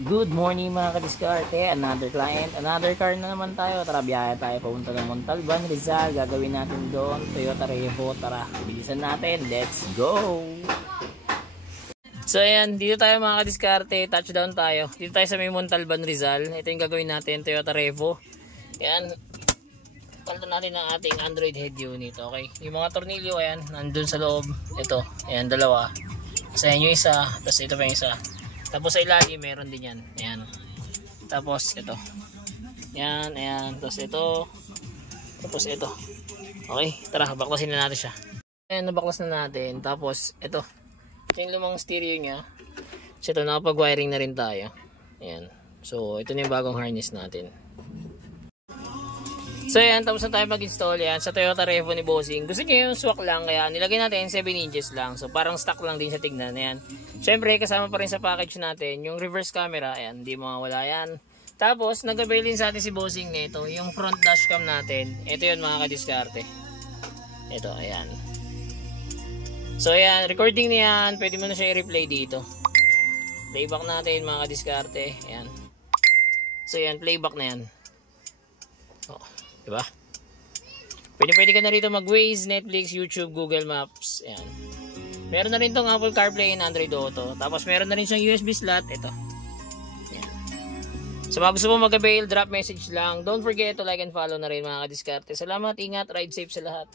Good morning mga kadiskarte, another client, another car na naman tayo. Tara, biyahe tayo papunta ng Montalban, Rizal. Gagawin natin doon, Toyota Revo. Tara, bilisan natin, let's go! So ayan, dito tayo mga kadiskarte, touchdown tayo. Dito tayo sa may Montalban, Rizal. Ito yung gagawin natin, Toyota Revo. Ayan, palitan natin ang ating Android head unit, okay? Yung mga tornilyo, ayan, nandun sa loob. Ito, ayan, dalawa. Sa inyo isa, tapos ito pa yung isa. Tapos sa ilalim meron din yan. Ayan. Tapos ito. Yan, ayan. Tapos ito. Tapos ito. Okay, tara, baklasin na natin siya. Ayan, nabaklas na natin. Tapos ito. Ito yung lumang stereo niya. So ito, nakapag-wiring na rin tayo. Ayan. So ito na yung bagong harness natin. So ayan, tapos na tayo mag-install yan sa Toyota Revo ni Bossing. Gusto niya yung swak lang, kaya nilagay natin 7 inches lang. So parang stock lang din sa tignan. Ayan. Siyempre, kasama pa rin sa package natin yung reverse camera. Ayan, hindi mawawala yan. Tapos, nag-avail din sa atin si Bossing nito, yung front dashcam natin. Ito yun mga kadiskarte. Ito, ayan. So ayan, recording na yan. Pwede mo na siya i-replay dito. Playback natin mga kadiskarte. Ayan. So ayan, playback na yan. Oh. Diba? Pwede ka na rito mag-Waze, Netflix, YouTube, Google Maps. Ayan. Meron na rin tong Apple CarPlay and Android Auto. Tapos meron na rin siyang USB slot. Ito. Ayan. So mga gusto mo mag-avail, drop message lang. Don't forget to like and follow na rin mga kadiskarte. Salamat, ingat, ride safe sa lahat.